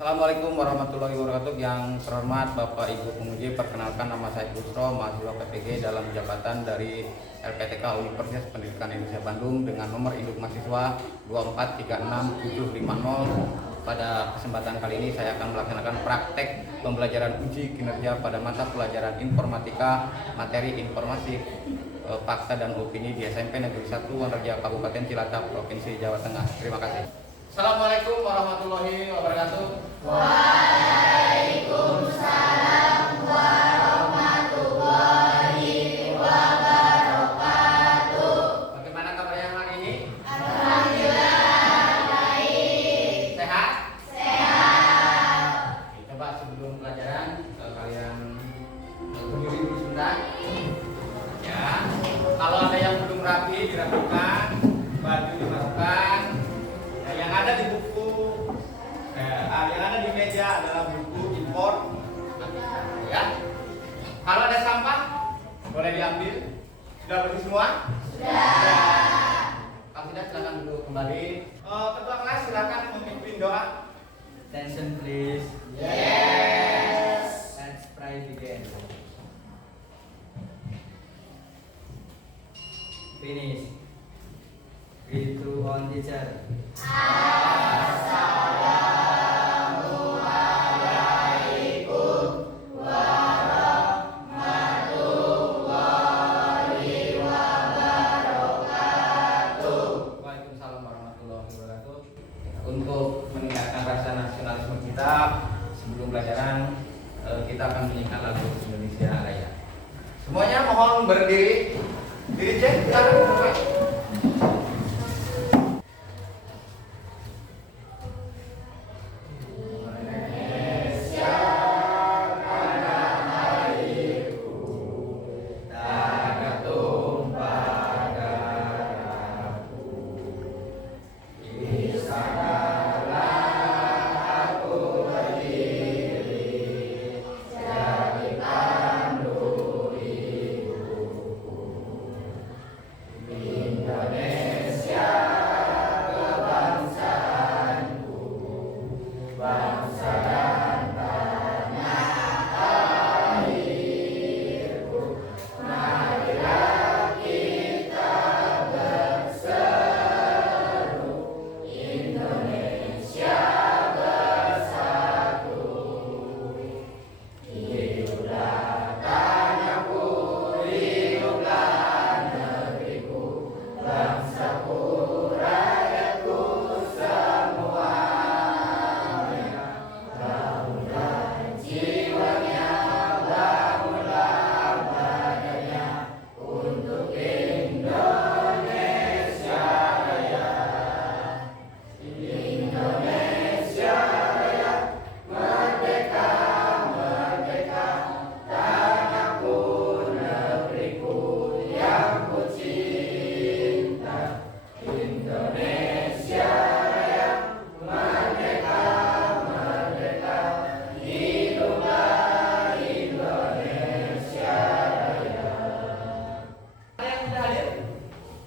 Assalamualaikum warahmatullahi wabarakatuh. Yang terhormat Bapak Ibu Penguji, perkenalkan nama saya Busro, mahasiswa PPG dalam jabatan dari LPTK Universitas Pendidikan Indonesia Bandung dengan nomor induk mahasiswa 2436750. Pada kesempatan kali ini saya akan melaksanakan praktek pembelajaran uji kinerja pada mata pelajaran informatika, materi informasi, fakta dan opini di SMP Negeri 1 Wonorejo Kabupaten Cilacap, Provinsi Jawa Tengah. Terima kasih. Assalamualaikum warahmatullahi wabarakatuh. Waalaikumsalam warahmatullahi wabarakatuh. Bagaimana kabarnya hari ini? Alhamdulillah baik. Sehat? Sehat. Coba sebelum pelajaran kalian berdiri dulu sebentar. Ya. Kalau ada yang belum rapi dirapikan, baju dimasukkan. Nah, yang ada di buku, yang ada di meja adalah buku impor. Ya. Kalau ada sampah, boleh diambil. Sudah bersih semua? Sudah. Kalau tidak, silakan duduk kembali. Ketua kelas silakan memimpin doa. Attention please. Yes. Let's pray begin. Finish. Read through on teacher. Assalamualaikum warahmatullahi wabarakatuh. Waalaikumsalam warahmatullahi wabarakatuh. Untuk meningkatkan rasa nasionalisme kita, sebelum pelajaran kita akan menyanyikan lagu Indonesia Raya. Semuanya mohon berdiri. Diri cek, tangan semua.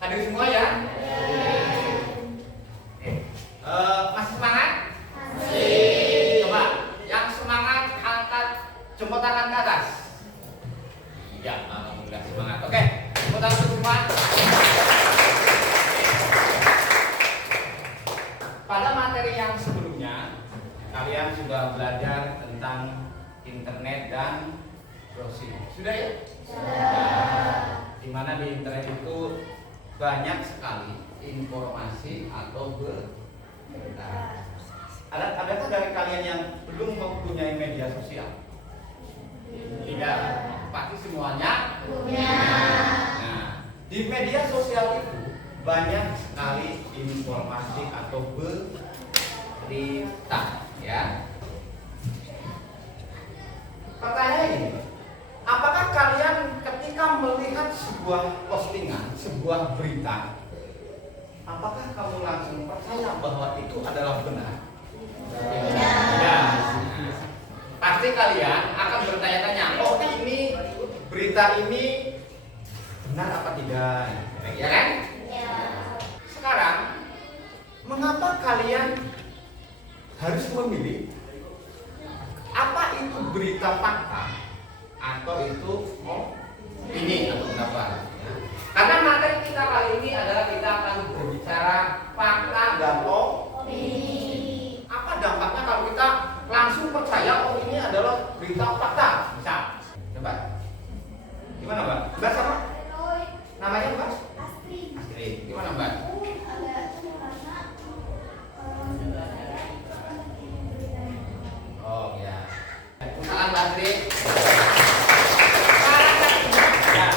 Hadir semua ya? Masih semangat? Masih. Coba, yang semangat angkat jempol tangan ke atas. Ya, alhamdulillah semangat. Oke, jempol tangan untuk semua. Pada materi yang sebelumnya, kalian sudah belajar tentang internet dan browsing. Sudah ya? Sudah. Di mana di internet itu banyak sekali informasi atau berita. Adakah dari kalian yang belum mempunyai media sosial? Tidak, pasti semuanya Punya. Nah, di media sosial itu banyak sekali informasi atau berita, ya. Pertanyaan ini, apakah kalian ketika melihat sebuah postingan, sebuah berita, apakah kamu langsung percaya bahwa itu adalah benar? Tidak. Pasti kalian akan bertanya-tanya, oh ini berita ini benar apa tidak? Ya kan? Ya. Sekarang, mengapa kalian harus memilih itu berita fakta atau itu opini atau pendapat. Ya. Karena materi kita kali ini adalah kita akan berbicara fakta dan opini. Apa dampaknya kalau kita langsung percaya ini adalah berita fakta? Misal, coba, gimana Mbak? Mbak siapa? Namanya Mbak? Astrid. Gimana Mbak? Oh ya. Salam Mbak Astrid. Ya,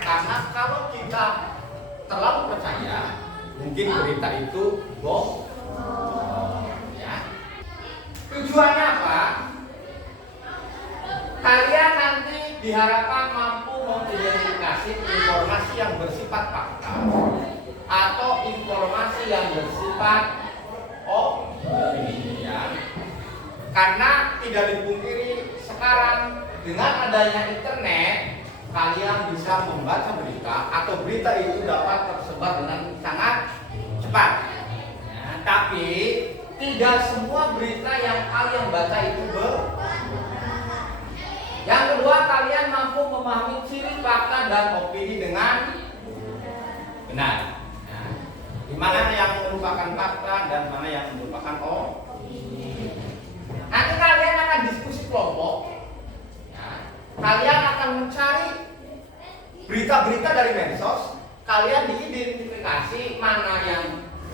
karena kalau kita terlalu percaya, mungkin berita itu bohong. Ya. Tujuannya apa? Kalian nanti diharapkan mampu mengidentifikasi informasi yang bersifat fakta atau informasi yang bersifat opini. Ya. Karena tidak dipungkiri sekarang dengan adanya internet, kalian bisa membaca berita atau berita itu dapat tersebar dengan sangat cepat. Ya, tapi tidak semua berita yang kalian baca itu benar. Yang kedua, kalian mampu memahami ciri fakta dan opini dengan benar. Nah, di mana yang merupakan fakta dan mana yang merupakan opini. Nanti kalian akan diskusi kelompok. Ya, kalian akan mencari berita-berita dari medsos. Kalian diidentifikasi mana yang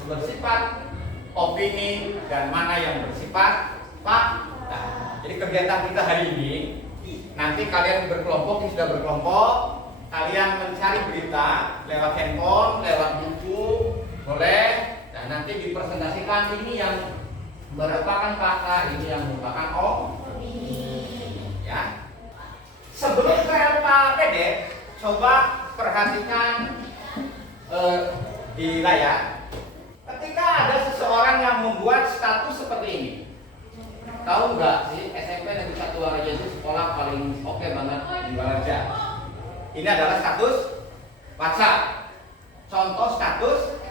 bersifat opini dan mana yang bersifat fakta. Jadi kegiatan kita hari ini, nanti kalian berkelompok, yang sudah berkelompok, kalian mencari berita lewat handphone, lewat buku, boleh, dan nanti dipresentasikan ini yang merupakan fakta, ini yang merupakan opini. Ya. Sebelum ke LKPD, coba perhatikan di layar. Ketika ada seseorang yang membuat status seperti ini, tahu nggak sih SMP Negeri 1 Waraja itu sekolah paling oke banget di Waraja. Ini adalah status WhatsApp. Contoh status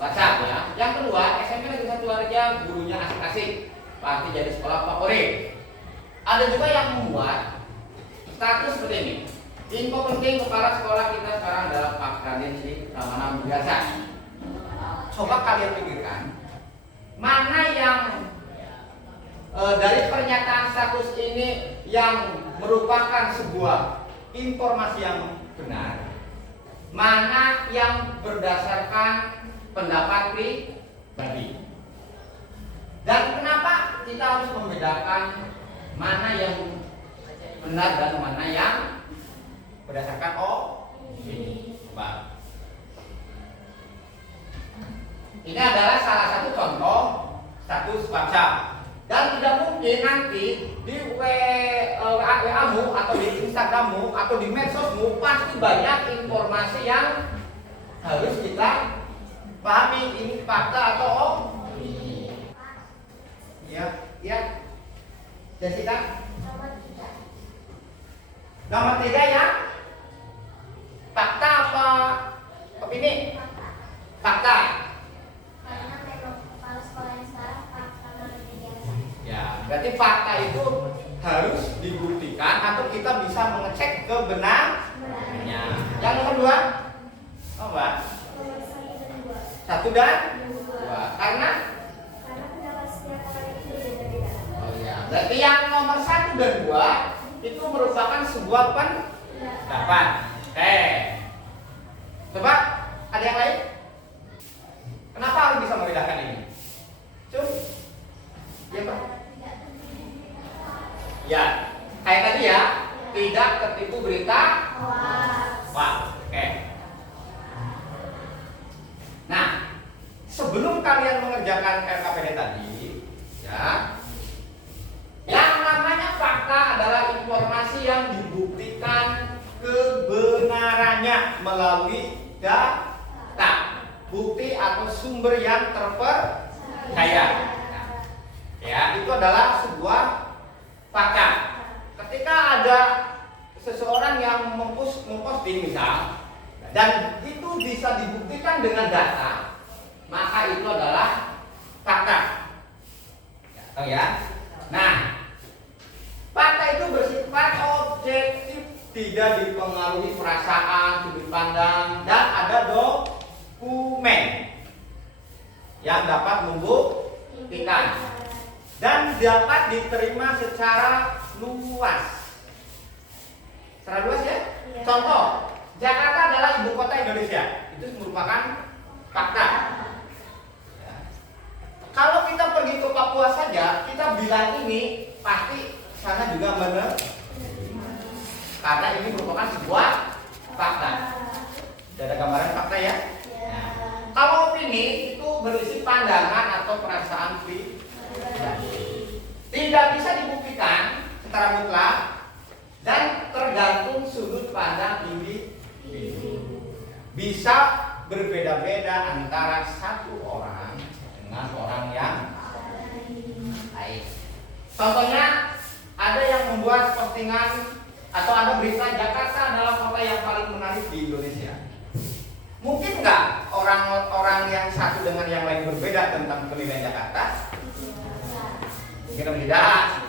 WhatsApp ya. Yang kedua, SMP Negeri 1 Waraja gurunya asik-asik, pasti jadi sekolah favorit. Ada juga yang membuat status seperti ini. Info penting, kepala sekolah kita sekarang adalah Pak Raden Sri Ramana Biasa. Coba kalian pikirkan, mana yang dari pernyataan status ini yang merupakan sebuah informasi yang benar, mana yang berdasarkan pendapat pribadi. Dan kenapa kita harus membedakan mana yang benar dan mana yang berdasarkan opini? Coba. Ini adalah salah satu contoh status WhatsApp. Dan tidak mungkin nanti di WA-mu atau di Instagrammu atau di medsosmu pasti banyak informasi yang harus kita pahami, ini fakta atau opini. Ya, ya. Jessica. Nomor 3 ya. Fakta apa opini? Fakta. Ya, berarti fakta itu harus dibuktikan atau kita bisa mengecek kebenarannya. Yang nomor 2, oh Mbak? 1 dan 2. Karena pendapat setiap orang itu berbeda-beda. Oh ya, berarti yang nomor 1 dan 2 itu merupakan sebuah pendapat. Coba ada yang lain? Kenapa harus bisa membedakan ini? Cuk? Ya Pak? Ya, kayak tadi ya, tidak tertipu berita wah, oke. Nah, sebelum kalian mengerjakan LKPD tadi, ya, yang namanya fakta adalah informasi yang dibuktikan kebenarannya melalui data, bukti atau sumber yang terpercaya. Ya, itu adalah sebuah fakta. Ketika ada seseorang yang memposting misal, dan itu bisa dibuktikan dengan data, maka itu adalah fakta. Ya, tahu ya? Nah, fakta tidak dipengaruhi perasaan, sudut pandang, dan ada dokumen yang dapat membuktikan dan dapat diterima secara luas. Secara luas ya? Iya. Contoh, Jakarta adalah ibu kota Indonesia. Itu merupakan fakta. Ya. Kalau kita pergi ke Papua saja, kita bilang ini pasti sana juga benar. Karena ini merupakan sebuah fakta. Sudah ada gambaran fakta ya? Nah, kalau opini itu berisi pandangan atau perasaan pribadi. Tidak bisa dibuktikan secara mutlak dan tergantung sudut pandang individu. Bisa berbeda-beda antara satu orang dengan orang yang lain. Contohnya, ada yang membuat postingan atau ada berita Jakarta adalah kota yang paling menarik di Indonesia. Mungkin nggak orang-orang yang satu dengan yang lain berbeda tentang penilaian Jakarta? Mungkin atau tidak?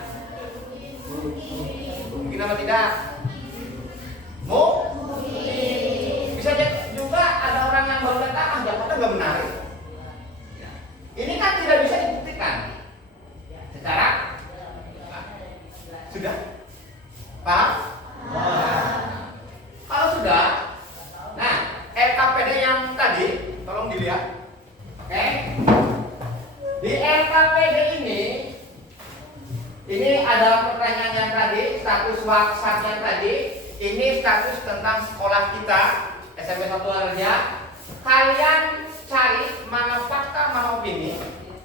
Mungkin atau tidak? Bisa juga ada orang yang baru datang, Jakarta nggak menarik. Ini kan tidak bisa dibuktikan secara sudah paham? Kalau sudah, nah LKPD yang tadi tolong dilihat, oke? Di LKPD ini adalah pertanyaan yang tadi, status WhatsApp yang tadi, ini status tentang sekolah kita SMP 1 Harja. Kalian cari mana fakta, mana opini.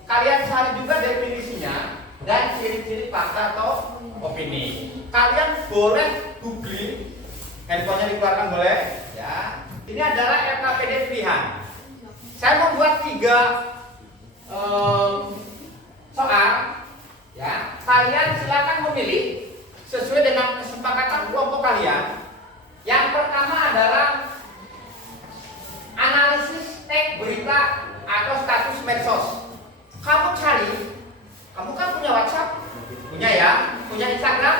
Kalian cari juga definisinya dan ciri-ciri fakta atau opini. Kalian boleh googling, handphonenya dikeluarkan boleh, ya. Ini adalah LKPD pilihan. Saya membuat 3 soal, ya. Kalian silakan memilih sesuai dengan kesepakatan kelompok kalian. Yang pertama adalah analisis teks berita atau status medsos. Kamu cari, kamu kan punya WhatsApp, punya ya, punya Instagram,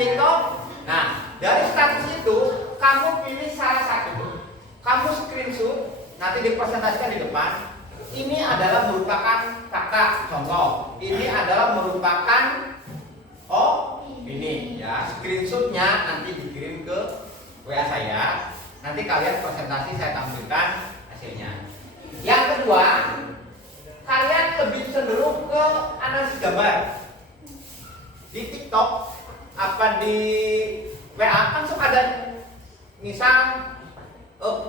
TikTok. Nah, dari status itu kamu pilih salah satu, kamu screenshot, nanti dipresentasikan di depan. Ini adalah merupakan fakta. Contoh, ini adalah merupakan ini ya, screenshotnya nanti dikirim ke WA saya. Nanti kalian presentasi saya tampilkan hasilnya. Yang kedua, kalian lebih cenderung ke analisis gambar. Di TikTok apa di WA kan suka ada misal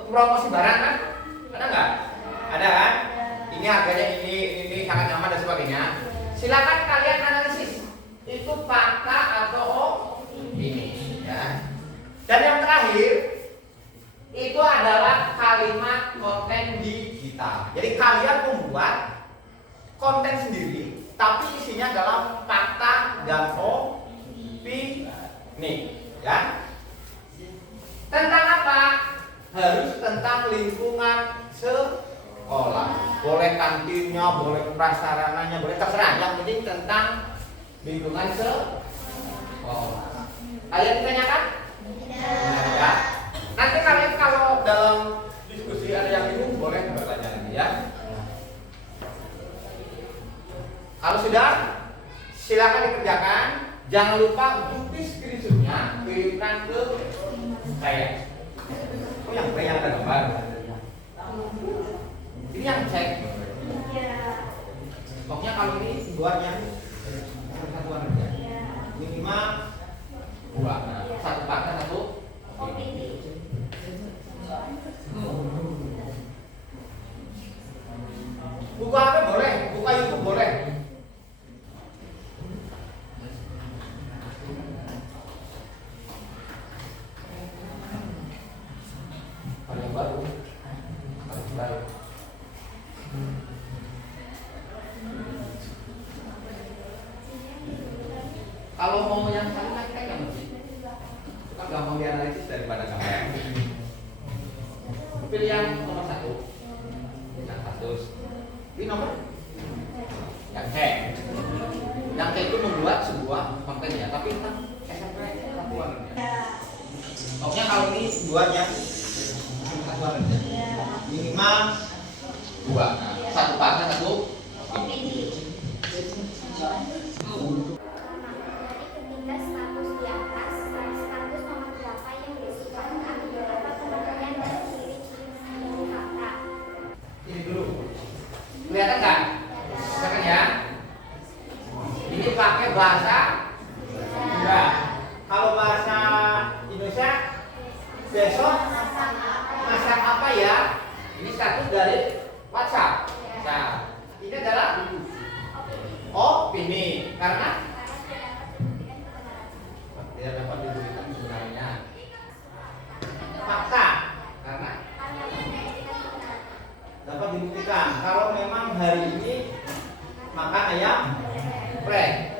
promosi barang kan? Ada nggak? Ada kan? Ini harganya ini sangat nyaman dan sebagainya. Silakan kalian analisis itu fakta atau opini ya. Dan yang terakhir itu adalah kalimat konten digital. Jadi kalian membuat konten sendiri, tapi isinya dalam fakta dan opini, ya. Tentang apa? Harus tentang lingkungan sekolah. Boleh kantinnya, boleh prasarananya, boleh terserah. Yang penting tentang lingkungan sekolah. Kalian ditanyakan? Ya. Nanti kalian kalau dalam diskusi ada yang bingung boleh bertanya lagi ya. Kalau sudah, silakan dikerjakan. Jangan lupa bukti screenshotnya kirimkan ke saya. Oh yang ada gambar. Ini yang cek. Pokoknya kalau ini luarnya satuan aja. Minimal 2. Satu fakta, satu opini. Buka HP boleh, buka YouTube boleh. Paling baru. Kalau mau yang saling kan yang lebih, kan gampang dianalisis daripada gambar. Pilih yang nomor 1, yang status. Ini nomor yang C. Yang C itu membuat sebuah konten ya, tapi tentang SMP satuan. buat yang minimal 2. Nah, satu partnya satu opini. Ketika status di atas, status nomor berapa yang berisiko beberapa pengertian dan ciri-ciri fakta. Ini dulu. Kelihatan nggak? Misalkan ya. Ini pakai bahasa Sunda. Kalau bahasa Indonesia besok masak apa ya? Ini status dari WhatsApp. Nah, ini adalah opini karena tidak dapat diberikan sebenarnya. Fakta karena dapat dibuktikan kalau memang hari ini makan ayam geprek.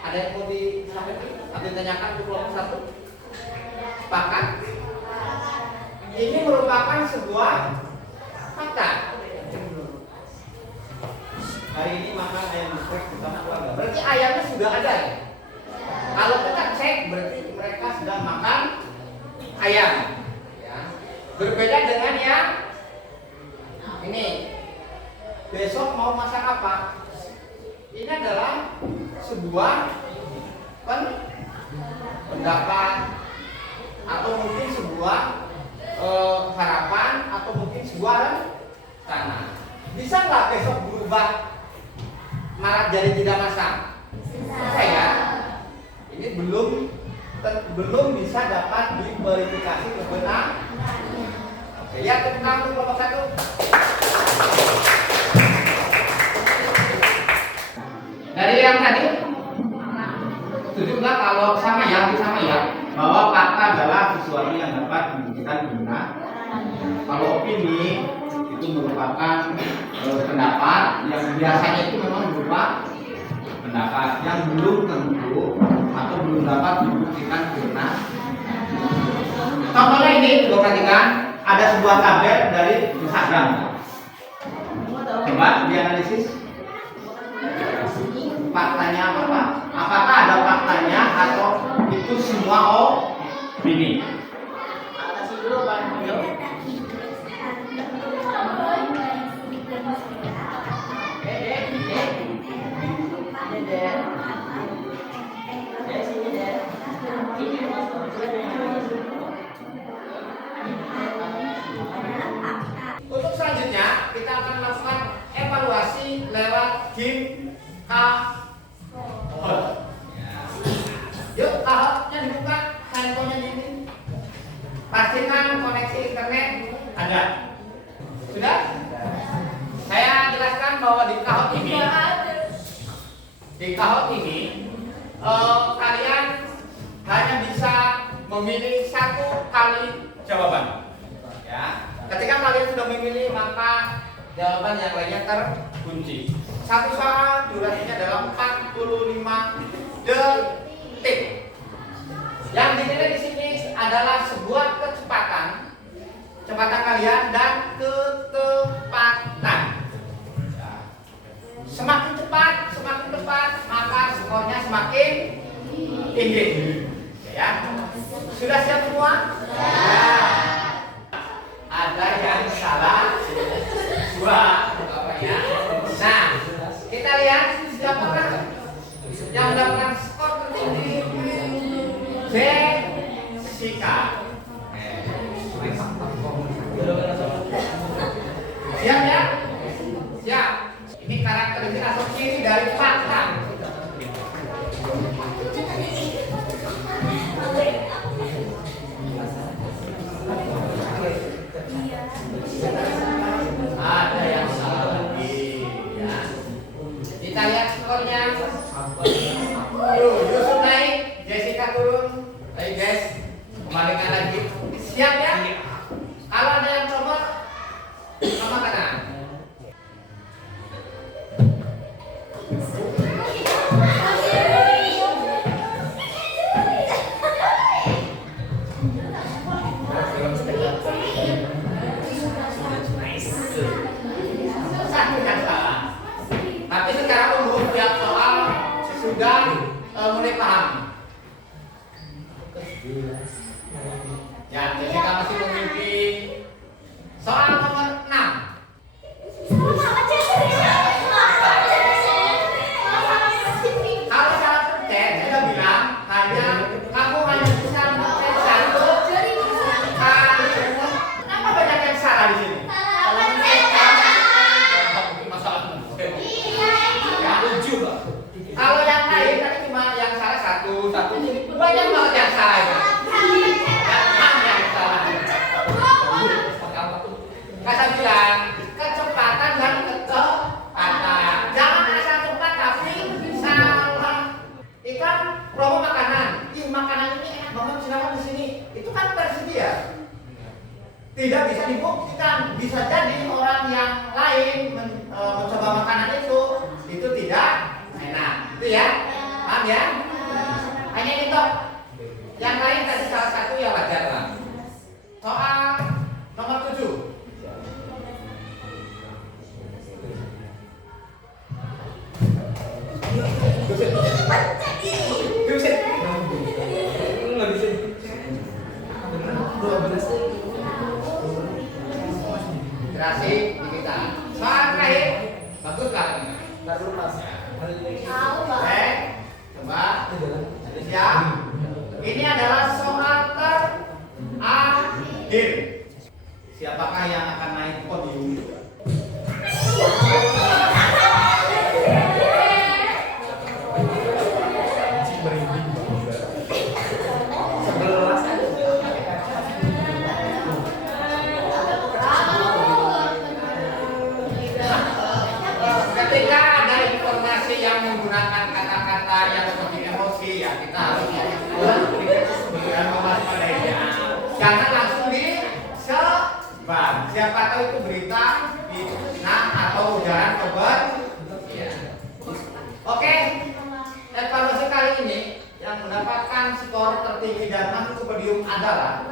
Ada yang mau disampaikan atau ditanyakan untuk kelompok satu? Sepakat? Ini merupakan sebuah fakta. Hari ini makan ayam geprek bersama keluarga. Berarti ayamnya sudah ada ya? Kalau kita cek berarti mereka sedang makan ayam. Ya. Berbeda dengan yang ini. Besok mau masak apa? Ini adalah sebuah pendapat atau mungkin sebuah harapan atau mungkin sebuah rencana. Bisa nggak besok berubah malah jadi tidak masak? Bisa ya? Ini belum bisa dapat diverifikasi kebenaran. Oke, ya tepuk tangan untuk kelompok satu. Dari yang tadi, setuju nggak kalau sama ya bahwa fakta adalah sesuatu yang dapat membuktikan kebenaran. Kalau opini itu merupakan pendapat yang biasanya itu memang berupa pendapat yang belum tentu atau belum dapat membuktikan kebenaran. Contohnya ini, coba perhatikan, ada sebuah tabel dari Instagram. Coba dianalisis. Faktanya apa? Apakah ada faktanya atau itu semua opini? Atasi dulu Pak. Untuk selanjutnya kita akan melakukan evaluasi lewat game kahot. Yuk kahotnya dibuka, handphonenya ini. Pastikan koneksi internet ada. Sudah? Saya jelaskan bahwa di kahot ini kalian hanya bisa memilih satu kali jawaban. Ya. Ketika kalian sudah memilih maka jawaban yang lainnya terkunci. Satu soal durasinya adalah 45 detik. Yang dinilai di sini adalah sebuah kecepatan kalian dan ketepatan. Semakin cepat, maka skornya semakin tinggi. Ya. Sudah siap semua? Ya. Ada yang salah, dua, ya. Nah, kita lihat siapakah yang mendapatkan skor tertinggi? Jessica. Siap ya? Siap. Ini karakteristik atau ciri dari fakta. Ada yang salah lagi, ya. Kita lihat skornya. Yusuf naik, Jessica turun. Ayo guys, kembalikan lagi. Siap ya? Kalau ada yang nomor kanan. Tapi secara umum tiap soal sudah mulai paham. Ya, Jessica masih memiliki soal nomor 6. Kalau salah pencet, saya udah bilang kamu hanya bisa mencet satu kali. Kenapa banyak yang salah di sini? Masalah mencet. Ya, 7. Kalau yang lain tadi cuma yang salah satu. Banyak banget yang salah ya. Kata bilang kecepatan dan kecepatan. Jangan asal cepat tapi salah. Ikan promo makanan. Makanan ini enak banget, silakan di sini. Itu kan tersedia. Tidak bisa dibuktikan. Bisa jadi orang yang lain mencoba makanan itu tidak enak. Itu ya? Paham ya? Hanya itu. Yang lain tadi salah satu ya wajar lah. Soal nomor 7. Inspirasi di kita. Soal terakhir, bagus lah. Coba. Siap. Ini adalah soal terakhir. Siapakah yang akan naik podium? Ketika ada informasi yang menggunakan kata-kata yang seperti emosi, ya kita harus dengan mewaspadainya. Jangan langsung disebar. Siapa tahu itu berita, fitnah atau ujaran kebencian. Oke, evaluasi kali ini yang mendapatkan skor tertinggi dan masuk ke podium adalah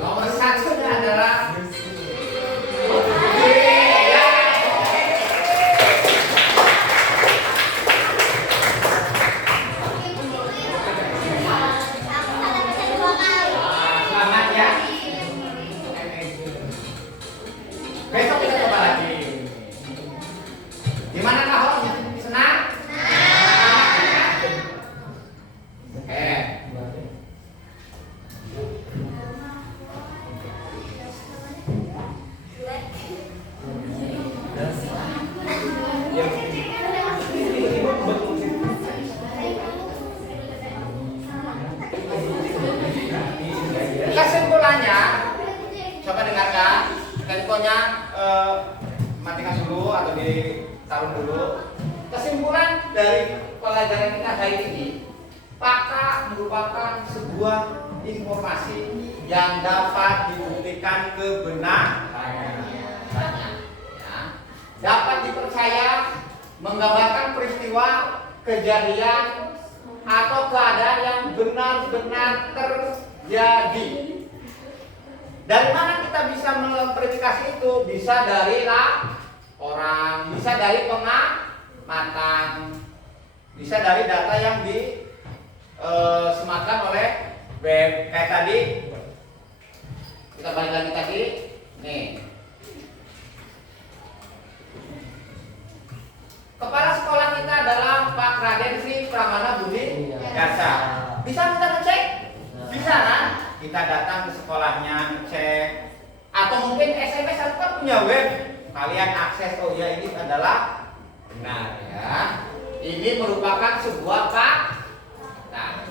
nomor 1 adalah selamat ya. Besok kita coba lagi. Gimana kak? Senang? Oke. Kesimpulannya, coba dengarkan. Temponya matikan dulu atau ditaruh dulu. Kesimpulan dari pelajaran kita hari ini, fakta merupakan sebuah informasi yang dapat dibuktikan kebenarannya. Ya. Dapat dipercaya, menggambarkan peristiwa, kejadian, atau keadaan yang benar-benar terjadi. Dari mana kita bisa memverifikasi itu? Bisa dari orang, bisa dari pengamatan, bisa dari data yang disematkan oleh web. Kayak tadi, kita balik lagi tadi, nih. Kepala sekolah kita adalah Pak Raden Sri Pramana Budi Dasa. Bisa kita ngecek? Bisa kan? Kita datang ke sekolahnya ngecek. Atau mungkin SMS kan punya web. Kalian akses, oh ya ini adalah benar ya. Ini merupakan sebuah fakta.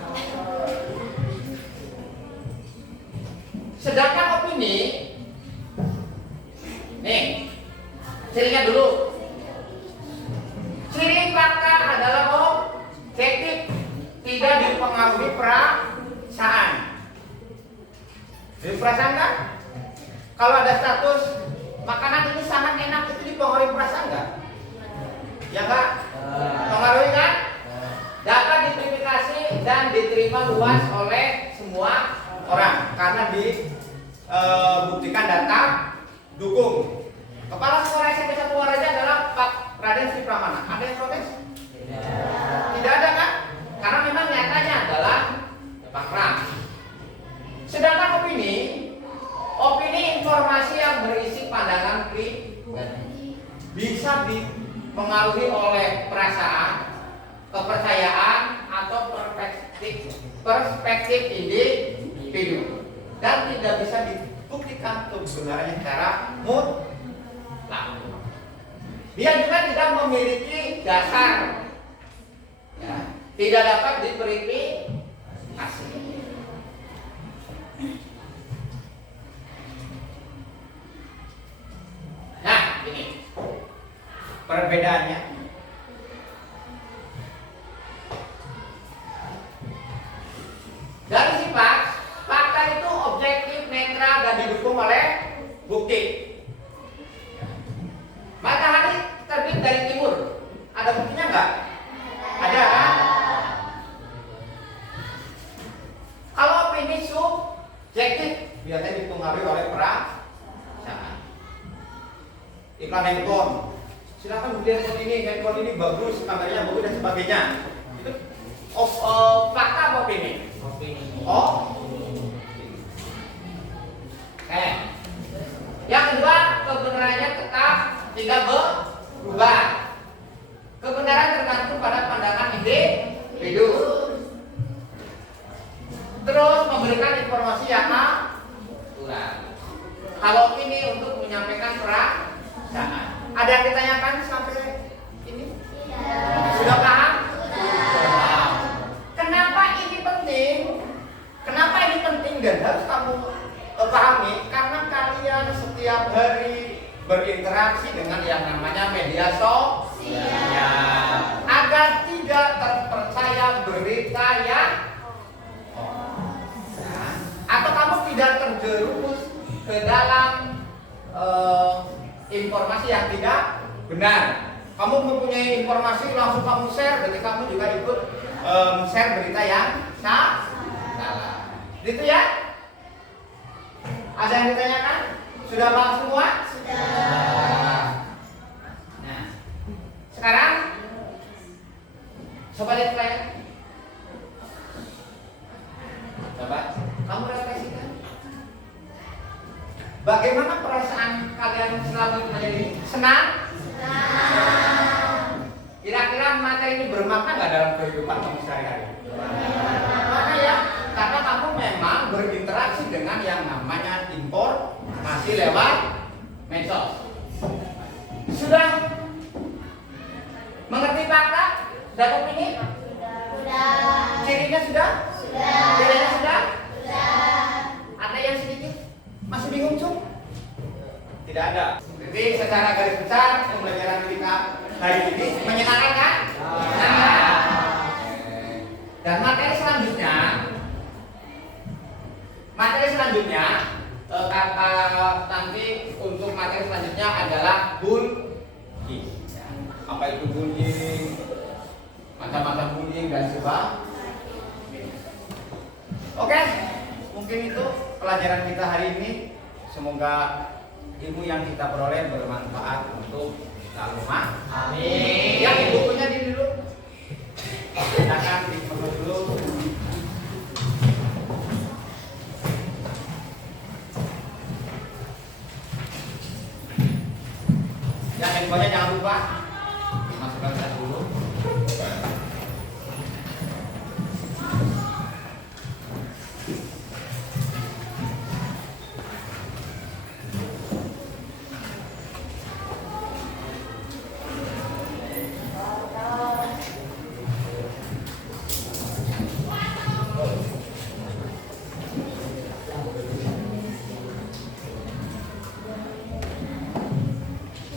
Sedangkan opini, nih, cirinya dulu. Ciri fakta adalah objektif, tidak dipengaruhi perasaan. Jadi perasaan kan? Kalau ada status makanan ini sangat enak, itu dipengaruhi perasaan nggak? Ya nggak? Pengaruhi kan? Dapat diverifikasi dan diterima luas oleh semua orang karena dibuktikan data dukung. Kepala sekolah SMP 1 Waraja adalah Pak Raden Sri Pramana. Ada yang protes? Tidak ada kan? Karena memang nyatanya adalah pakram. Sedangkan opini informasi yang berisi pandangan pribadi bisa dipengaruhi oleh perasaan, kepercayaan atau perspektif individu dan tidak bisa dibuktikan kebenarannya secara mutlak. Dia juga tidak memiliki dasar, ya, tidak dapat diverifikasi. Nah, ini perbedaannya. Dari sifat, fakta itu objektif, netral, dan didukung oleh bukti. Matahari terbit dari timur. Ada buktinya enggak? Ada kan? Kalau opini subjektif biasanya dipengaruhi oleh perasaan. Iklan handphone, silakan beli handphone ini bagus, kameranya bagus dan sebagainya. Itu fakta apa opini? Oh. Yang kedua, kebenarannya tetap tidak berubah. Kebenaran tergantung pada pandangan individu. Terus memberikan informasi yang akurat. Kalau ini untuk menyampaikan perasaan. Ada yang ditanyakan sampai ini? Sudah paham? Sudah. Kenapa ini penting? Kenapa ini penting dan harus kamu pahami? Karena kalian setiap hari berinteraksi dengan yang namanya media sosial, agar tidak terpercaya berita yang atau kamu tidak terjerumus ke dalam informasi yang tidak benar. Kamu mempunyai informasi langsung kamu share, berarti kamu juga ikut share berita yang salah. Gitu ya? Ada yang ditanyakan? Sudah paham semua? Sudah. Nah, sekarang coba lihat saya. Coba kamu refleksikan. Bagaimana perasaan kalian selama menjadi senang? Kira-kira materi ini bermakna nggak dalam kehidupan kamu sehari-hari? Mana ya? Karena kamu memang berinteraksi dengan yang namanya informasi lewat medsos. Sudah mengerti fakta dan opini? Sudah. Cirinya sudah? Sudah. Bedanya sudah? Sudah. Ada yang sedikit masih bingung, Cung? Tidak ada. Jadi secara garis besar pembelajaran kita hari ini menyenangkan kan? Dan materi selanjutnya nanti untuk materi selanjutnya adalah bullying. Apa itu bullying? Macam-macam bullying dan sebagainya. Oke, mungkin itu pelajaran kita hari ini. Semoga ilmu yang kita peroleh bermanfaat untuk kita semua. Amin. Yang bukunya di dulu. Silakan dipenuh dulu. Yang handphonenya jangan lupa masukkan tas dulu.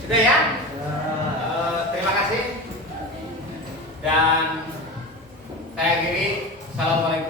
Sudah ya? Terima kasih. Dan saya akhiri. Assalamualaikum.